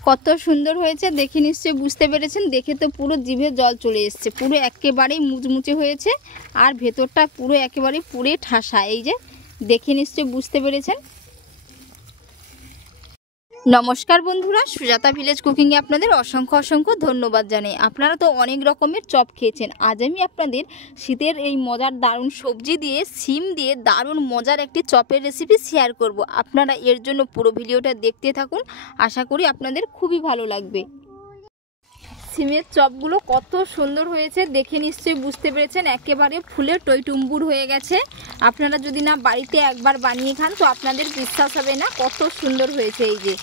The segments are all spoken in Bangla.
কত সুন্দর হয়েছে দেখে নিশ্চয়ই বুঝতে পেরেছেন। দেখে তো পুরো জিভে জল চলে এসছে। পুরো একেবারেই মুচমুচে হয়েছে আর ভেতরটা পুরো একেবারে পুরে ঠাসা। এই যে দেখে নিশ্চয়ই বুঝতে পেরেছেন। নমস্কার বন্ধুরা, সুজাতা ভিলেজ কুকিংয়ে আপনাদের অসংখ্য অসংখ্য ধন্যবাদ জানাই। আপনারা তো অনেক রকমের চপ খেয়েছেন। আজ আমি আপনাদের শীতের এই মজার দারুণ সবজি দিয়ে সিম দিয়ে দারুণ মজার একটি চপের রেসিপি শেয়ার করব। আপনারা এর জন্য পুরো ভিডিওটা দেখতে থাকুন, আশা করি আপনাদের খুবই ভালো লাগবে। সিমের চপগুলো কত সুন্দর হয়েছে দেখে নিশ্চয়ই বুঝতে পেরেছেন। একেবারে ফুলে টইটুম্বুর হয়ে গেছে। আপনারা যদি না বাড়িতে একবার বানিয়ে খান তো আপনাদের বিশ্বাস হবে না কত সুন্দর হয়েছে। এই যে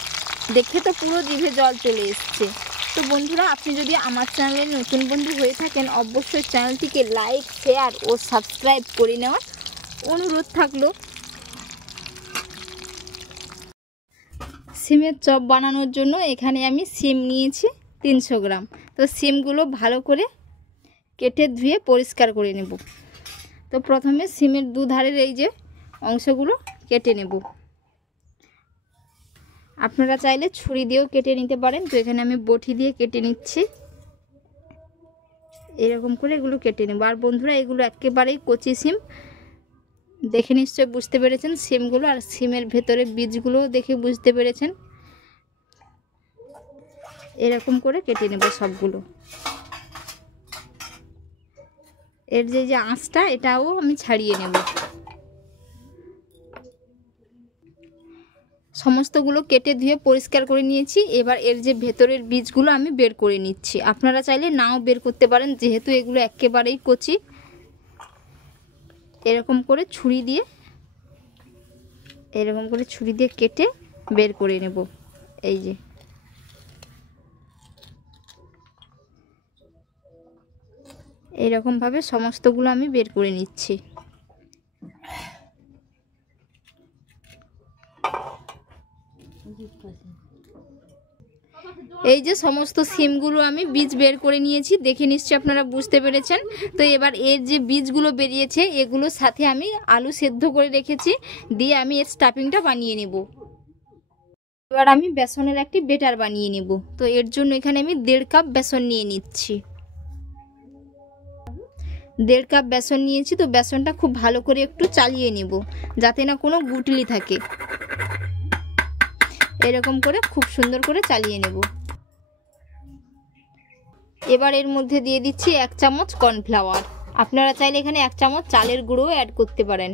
দেখে তো পুরো জিভে জল চলে এসছে। তো বন্ধুরা, আপনি যদি আমার চ্যানেলে নতুন বন্ধু হয়ে থাকেন অবশ্যই চ্যানেলটিকে লাইক, শেয়ার ও সাবস্ক্রাইব করে নেওয়ার অনুরোধ থাকলো। সিমের চপ বানানোর জন্য এখানে আমি সিম নিয়েছি 300 গ্রাম। তো সিমগুলো ভালো করে কেটে ধুয়ে পরিষ্কার করে নেব। তো প্রথমে সিমের দুধারের এই যে অংশগুলো কেটে নেব। আপনারা চাইলে ছুরি দিয়েও কেটে নিতে পারেন। তো এখানে আমি বটি দিয়ে কেটে নিচ্ছি। এরকম করে এগুলো কেটে নেব। আর বন্ধুরা, এগুলো একেবারেই কচি সিম, দেখে নিশ্চয়ই বুঝতে পেরেছেন সিমগুলো। আর সিমের ভেতরে বীজগুলো দেখে বুঝতে পেরেছেন। এরকম করে কেটে নেব সবগুলো। এর যে আঁশটা এটাও আমি ছাড়িয়ে নেব। সমস্তগুলো কেটে ধুয়ে পরিষ্কার করে নিয়েছি। এবার এর যে ভেতরের বীজগুলো আমি বের করে নিচ্ছি। আপনারা চাইলে নাও বের করতে পারেন, যেহেতু এগুলো একেবারেই কচি। এরকম করে ছুরি দিয়ে কেটে বের করে নেব। এই যে এইরকমভাবে সমস্তগুলো আমি বের করে নিচ্ছি। এই যে সমস্ত সিমগুলো আমি বীজ বের করে নিয়েছি, দেখে নিশ্চয়ই আপনারা বুঝতে পেরেছেন। তো এবার এর যে বীজগুলো বেরিয়েছে এগুলোর সাথে আমি আলু সেদ্ধ করে রেখেছি, দিয়ে আমি এর স্টাফিংটা বানিয়ে নেব। এবার আমি বেসনের একটি বেটার বানিয়ে নেব। তো এর জন্য এখানে আমি 1.5 কাপ বেসন নিয়ে নিচ্ছি। 1.5 কাপ বেসন নিয়েছি। তো বেসনটা খুব ভালো করে একটু চালিয়ে নেব, যাতে না কোনো গুটলি থাকে। এরকম করে খুব সুন্দর করে চালিয়ে নেব। এবার এর মধ্যে দিয়ে দিচ্ছি 1 চামচ কর্নফ্লাওয়ার। আপনারা চাইলে এখানে 1 চামচ চালের গুঁড়ো অ্যাড করতে পারেন।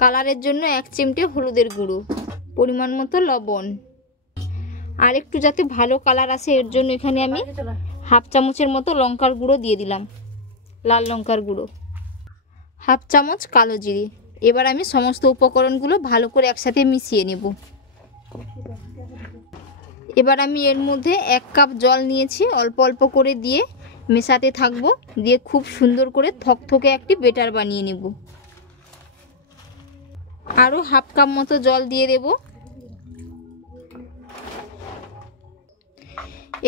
কালারের জন্য 1 চিমটে হলুদের গুঁড়ো, পরিমাণ মতো লবণ। আর একটু যাতে ভালো কালার আসে এর জন্য এখানে আমি 1/2 চামচের মতো লঙ্কার গুঁড়ো দিয়ে দিলাম, লাল লঙ্কার গুঁড়ো। 1/2 চামচ কালো জিরে। এবার আমি সমস্ত উপকরণগুলো ভালো করে একসাথে মিশিয়ে নেব। এবার আমি এর মধ্যে 1 কাপ জল নিয়েছি, অল্প অল্প করে দিয়ে মেশাতে থাকবো। দিয়ে খুব সুন্দর করে থকথকে একটি বেটার বানিয়ে নেব। আরও 1/2 কাপ মতো জল দিয়ে দেব।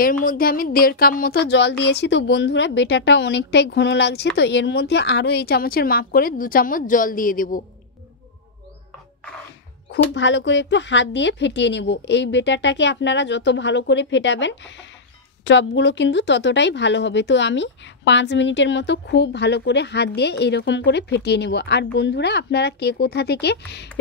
এর মধ্যে আমি 1.5 কাপ মতো জল দিয়েছি। তো বন্ধুরা, বেটারটা অনেকটাই ঘন লাগছে। তো এর মধ্যে আরও এই চামচের মাপ করে 2 চামচ জল দিয়ে দেব। খুব ভালো করে একটু হাত দিয়ে ফেটিয়ে নেব। এই বেটারটাকে আপনারা যত ভালো করে ফেটাবেন চপগুলো কিন্তু ততটাই ভালো হবে। তো আমি 5 মিনিটের মতো খুব ভালো করে হাত দিয়ে এরকম করে ফেটিয়ে নেব। আর বন্ধুরা, আপনারা কে কোথা থেকে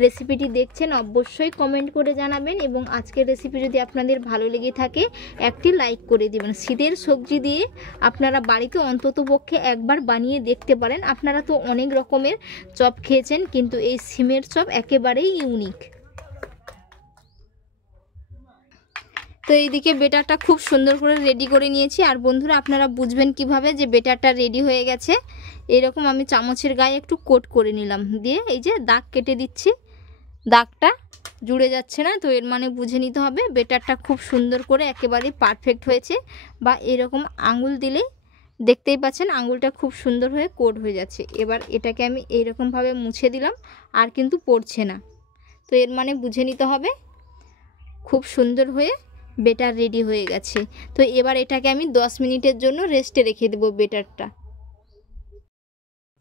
রেসিপিটি দেখছেন অবশ্যই কমেন্ট করে জানাবেন। এবং আজকের রেসিপি যদি আপনাদের ভালো লেগে থাকে একটি লাইক করে দেবেন। শীতের সবজি দিয়ে আপনারা বাড়িতে অন্ততপক্ষে একবার বানিয়ে দেখতে পারেন। আপনারা তো অনেক রকমের চপ খেয়েছেন, কিন্তু এই সিমের চপ একেবারেই ইউনিক। তো এইদিকে বেটারটা খুব সুন্দর করে রেডি করে নিয়েছি। আর বন্ধুরা, আপনারা বুঝবেন কিভাবে যে বেটারটা রেডি হয়ে গেছে। এরকম আমি চামচের গায়ে একটু কোট করে নিলাম, দিয়ে এই যে দাগ কেটে দিচ্ছি। দাগটা জুড়ে যাচ্ছে না, তো এর মানে বুঝে নিতে হবে বেটারটা খুব সুন্দর করে একেবারে পারফেক্ট হয়েছে। বা এরকম আঙুল দিলেই দেখতেই পাচ্ছেন আঙুলটা খুব সুন্দর হয়ে কোট হয়ে যাচ্ছে। এবার এটাকে আমি এইরকমভাবে মুছে দিলাম, আর কিন্তু পড়ছে না। তো এর মানে বুঝে নিতে হবে খুব সুন্দর হয়ে বেটার রেডি হয়ে গেছে। তো এবার এটাকে আমি 10 মিনিটের জন্য রেস্টে রেখে দেবো বেটারটা।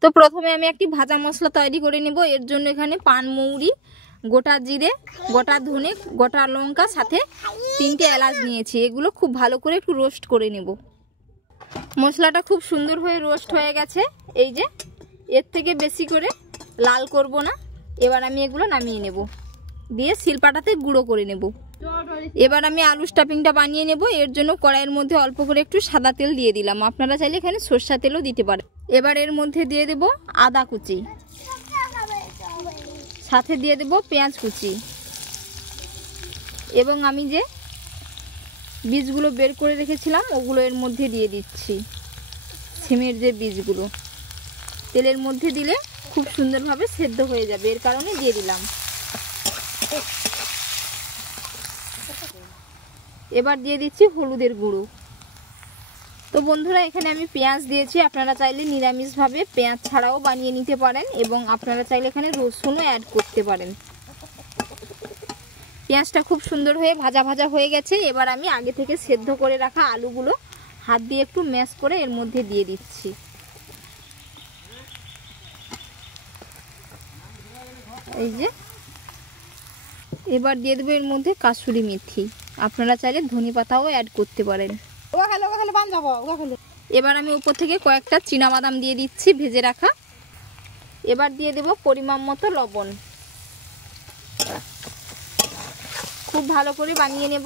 তো প্রথমে আমি একটি ভাজা মশলা তৈরি করে নেব। এর জন্য এখানে পানমৌরি, গোটা জিরে, গোটা ধনে, গোটা লঙ্কা, সাথে 3টে এলাচ নিয়েছি। এগুলো খুব ভালো করে একটু রোস্ট করে নেব। মশলাটা খুব সুন্দর হয়ে রোস্ট হয়ে গেছে। এই যে এর থেকে বেশি করে লাল করব না। এবার আমি এগুলো নামিয়ে নেব, দিয়ে শিলপাটাতে গুঁড়ো করে নেব। এবার আমি আলু স্টাফিংটা বানিয়ে নেব। এর জন্য কড়াইয়ের মধ্যে অল্প করে একটু সাদা তেল দিয়ে দিলাম, আপনারা চাইলে এখানে সরষা তেলও দিতে পারেন। এবার এর মধ্যে দিয়ে দেব আদা কুচি, সাথে দিয়ে দেব পেঁয়াজ কুচি, এবং আমি যে বীজগুলো বের করে রেখেছিলাম ওগুলো এর মধ্যে দিয়ে দিচ্ছি। সিমের যে বীজগুলো তেলের মধ্যে দিলে খুব সুন্দরভাবে সেদ্ধ হয়ে যাবে, এর কারণে দিয়ে দিলাম। এবার দিয়ে দিচ্ছি হলুদের গুঁড়ো। তো বন্ধুরা, এখানে আমি পেঁয়াজ দিয়েছি, আপনারা চাইলে নিরামিষভাবে পেঁয়াজ ছাড়াও বানিয়ে নিতে পারেন, এবং আপনারা চাইলে এখানে রসুনও অ্যাড করতে পারেন। পেঁয়াজটা খুব সুন্দর হয়ে ভাজা ভাজা হয়ে গেছে। এবার আমি আগে থেকে সেদ্ধ করে রাখা আলুগুলো হাত দিয়ে একটু ম্যাশ করে এর মধ্যে দিয়ে দিচ্ছি। এই যে এবার দিয়ে দেবো এর মধ্যে কাসুরি মেথি, আপনারা চাইলে ধনেপাতাও অ্যাড করতে পারেন। এবার আমি উপর থেকে কয়েকটা চীনাবাদাম দিয়ে দিচ্ছি ভেজে রাখা। এবার দিয়ে দেব পরিমাণ মতো লবণ। খুব ভালো করে বানিয়ে নেব।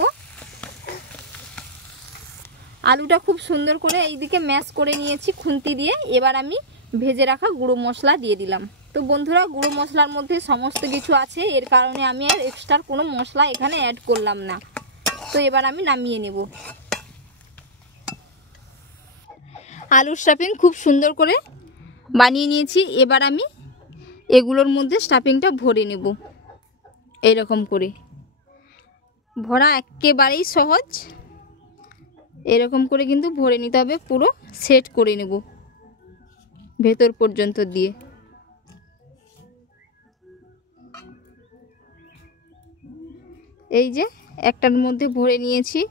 আলুটা খুব সুন্দর করে এইদিকে ম্যাশ করে নিয়েছি খুন্তি দিয়ে। এবার আমি ভেজে রাখা গুঁড়ো মশলা দিয়ে দিলাম। তো বন্ধুরা, গুঁড়ো মশলার মধ্যে সমস্ত কিছু আছে, এর কারণে আমি আর এক্সট্রা কোনো মশলা এখানে অ্যাড করলাম না। তো এবার আমি নামিয়ে নেব। আলুর স্টাফিং খুব সুন্দর করে বানিয়ে নিয়েছি। এবার আমি এগুলোর মধ্যে স্টাফিংটা ভরে নেব। এইরকম করে ভরা একেবারেই সহজ। এরকম করে কিন্তু ভরে নিতে হবে, পুরো সেট করে নেব ভেতর পর্যন্ত দিয়ে। এই যে একটার মধ্যে ভরে নিয়েছি।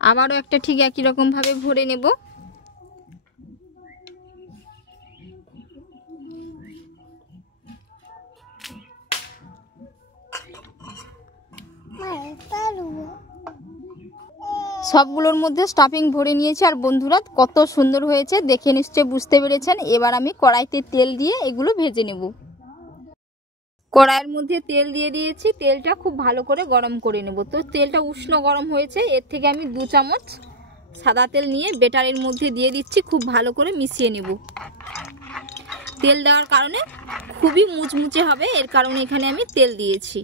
আবারও একটা ঠিক একই রকম ভাবে ভরে নেব। সবগুলোর মধ্যে স্টাফিং ভরে নিয়েছি। আর বন্ধুরা, কত সুন্দর হয়েছে দেখে নিশ্চয়ই বুঝতে পেরেছেন। এবার আমি কড়াইতে তেল দিয়ে এগুলো ভেজে নেব। কড়াইয়ের মধ্যে তেল দিয়ে দিয়েছি, তেলটা খুব ভালো করে গরম করে নেব। তো তেলটা উষ্ণ গরম হয়েছে, এর থেকে আমি 2 চামচ সাদা তেল নিয়ে বেটারের মধ্যে দিয়ে দিচ্ছি। খুব ভালো করে মিশিয়ে নেব। তেল দেওয়ার কারণে খুবই মুচমুচে হবে, এর কারণে এখানে আমি তেল দিয়েছি।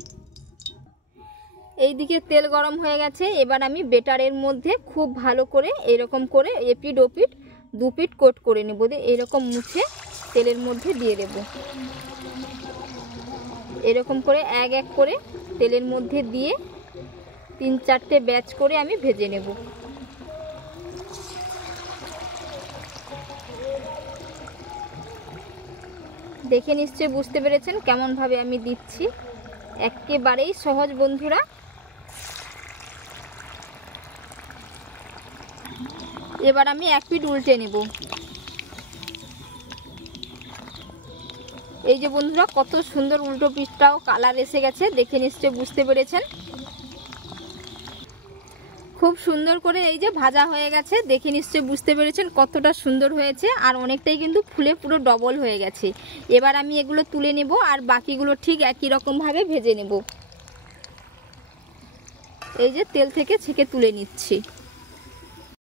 এইদিকে তেল গরম হয়ে গেছে। এবার আমি বেটারের মধ্যে খুব ভালো করে এরকম করে এপিট ওপিট 2 পিট কোট করে নেব। এরকম মুছে তেলের মধ্যে দিয়ে দেব। এরকম করে এক এক করে তেলের মধ্যে দিয়ে 3-4টে ব্যাচ করে আমি ভেজে নেব। দেখে নিশ্চয়ই বুঝতে পেরেছেন কেমনভাবে আমি দিচ্ছি। একেবারেই সহজ বন্ধুরা। এবার আমি এক পিঠ উল্টে নেব। এই যে বন্ধুরা, কত সুন্দর উল্টো পিঠটাও কালার এসে গেছে, দেখে নিশ্চয়ই বুঝতে পেরেছেন। খুব সুন্দর করে এই যে ভাজা হয়ে গেছে, দেখে নিশ্চয়ই বুঝতে পেরেছেন কতটা সুন্দর হয়েছে। আর অনেকটাই কিন্তু ফুলে পুরো ডবল হয়ে গেছে। এবার আমি এগুলো তুলে নেব, আর বাকিগুলো ঠিক একই রকম ভাবে ভেজে নেব। এই যে তেল থেকে ছেঁকে তুলে নিচ্ছি।